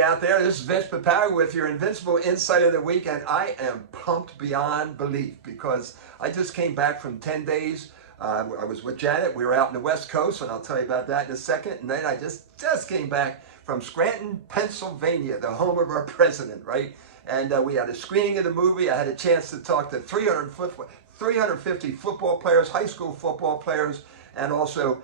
everybody out there. This is Vince Papale with your Invincible Insight of the Week, and I am pumped beyond belief because I just came back from 10 days. I was with Janet. We were out in the West Coast, and I'll tell you about that in a second. And then I just came back from Scranton, Pennsylvania, the home of our president, right? And we had a screening of the movie. I had a chance to talk to 350 football players, high school football players, and also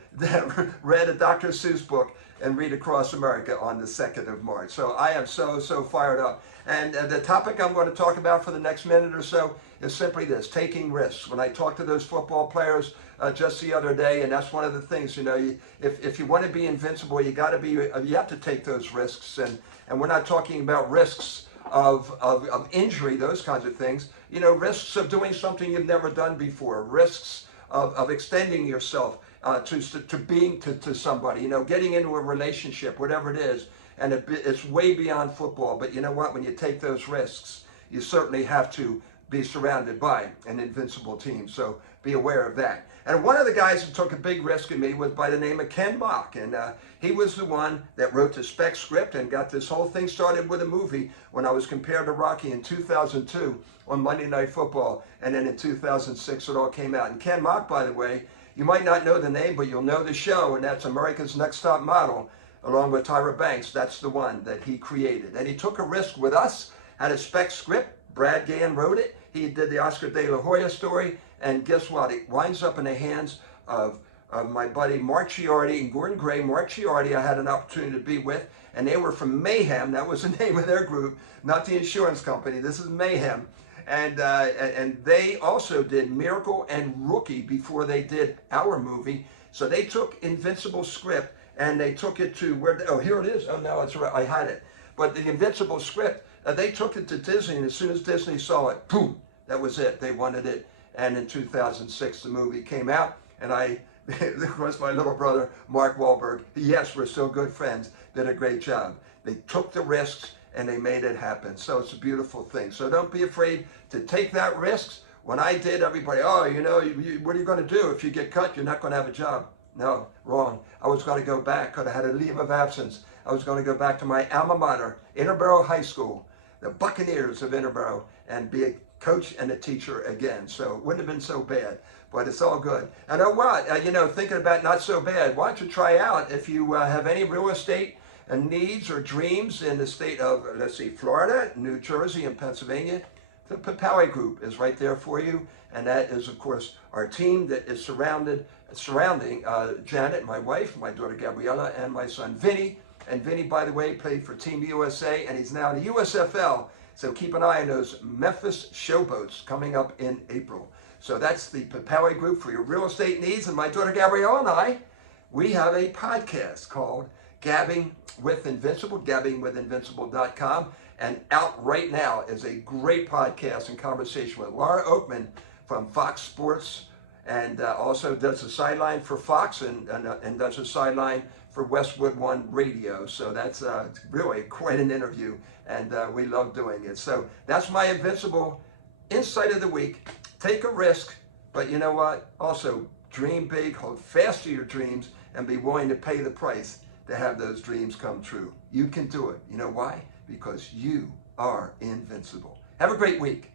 read a Dr. Seuss book and read Across America on the 2nd of March. So I am so fired up. And the topic I'm going to talk about for the next minute or so is simply this: taking risks. When I talked to those football players just the other day, and that's one of the things, you know, if you want to be invincible, you have to take those risks. And we're not talking about risks of injury, those kinds of things. You know, risks of doing something you've never done before, risks of extending yourself to somebody, you know, getting into a relationship, whatever it is. And it's way beyond football. But you know what? When you take those risks, you certainly have to be surrounded by an invincible team. So be aware of that. And one of the guys who took a big risk in me was by the name of Ken Mock. And he was the one that wrote the spec script and got this whole thing started with a movie when I was compared to Rocky in 2002 on Monday Night Football. And then in 2006, it all came out. And Ken Mock, by the way, you might not know the name, but you'll know the show, and that's America's Next Top Model, along with Tyra Banks. That's the one that he created. And he took a risk with us, had a spec script. Brad Gann wrote it. He did the Oscar De La Hoya story. And guess what? It winds up in the hands of my buddy Mark Chiardi and Gordon Gray. Mark Chiardi I had an opportunity to be with, and they were from Mayhem. That was the name of their group, not the insurance company. This is Mayhem. And they also did Miracle and Rookie before they did our movie. So they took Invincible script and they took it to where, oh, here it is. Oh, no, it's right. I had it. But the Invincible script, they took it to Disney, and as soon as Disney saw it, boom, that was it. They wanted it. And in 2006, the movie came out, and of course, my little brother, Mark Wahlberg, yes, we're still good friends, did a great job. They took the risks, and they made it happen. So it's a beautiful thing. So don't be afraid to take that risk. When I did, everybody, oh, you know, what are you going to do? If you get cut, you're not going to have a job. No, wrong. I was going to go back. Could have had a leave of absence. I was going to go back to my alma mater, Interboro High School, the Buccaneers of Interboro, and be a coach and a teacher again. So it wouldn't have been so bad, but it's all good. And know what? You know, thinking about not so bad, why don't you try out if you have any real estate needs or dreams in the state of, let's see, Florida, New Jersey, and Pennsylvania. The Papale Group is right there for you, and that is, of course, our team that is surrounding Janet, my wife, my daughter Gabriella, and my son Vinny. And Vinny, by the way, played for Team USA, and he's now in the USFL. So keep an eye on those Memphis Showboats coming up in April. So that's the Papale Group for your real estate needs. And my daughter Gabriella and I, we have a podcast called Gabbing with Invincible, gabbingwithinvincible.com. And out right now is a great podcast and conversation with Laura Oakman from Fox Sports, and also does a sideline for Fox and does a sideline for Westwood One Radio. So that's really quite an interview, and we love doing it. So that's my Invincible Insight of the Week. Take a risk, but you know what? Also, dream big, hold fast to your dreams, and be willing to pay the price to have those dreams come true. You can do it. You know why? Because you are invincible. Have a great week.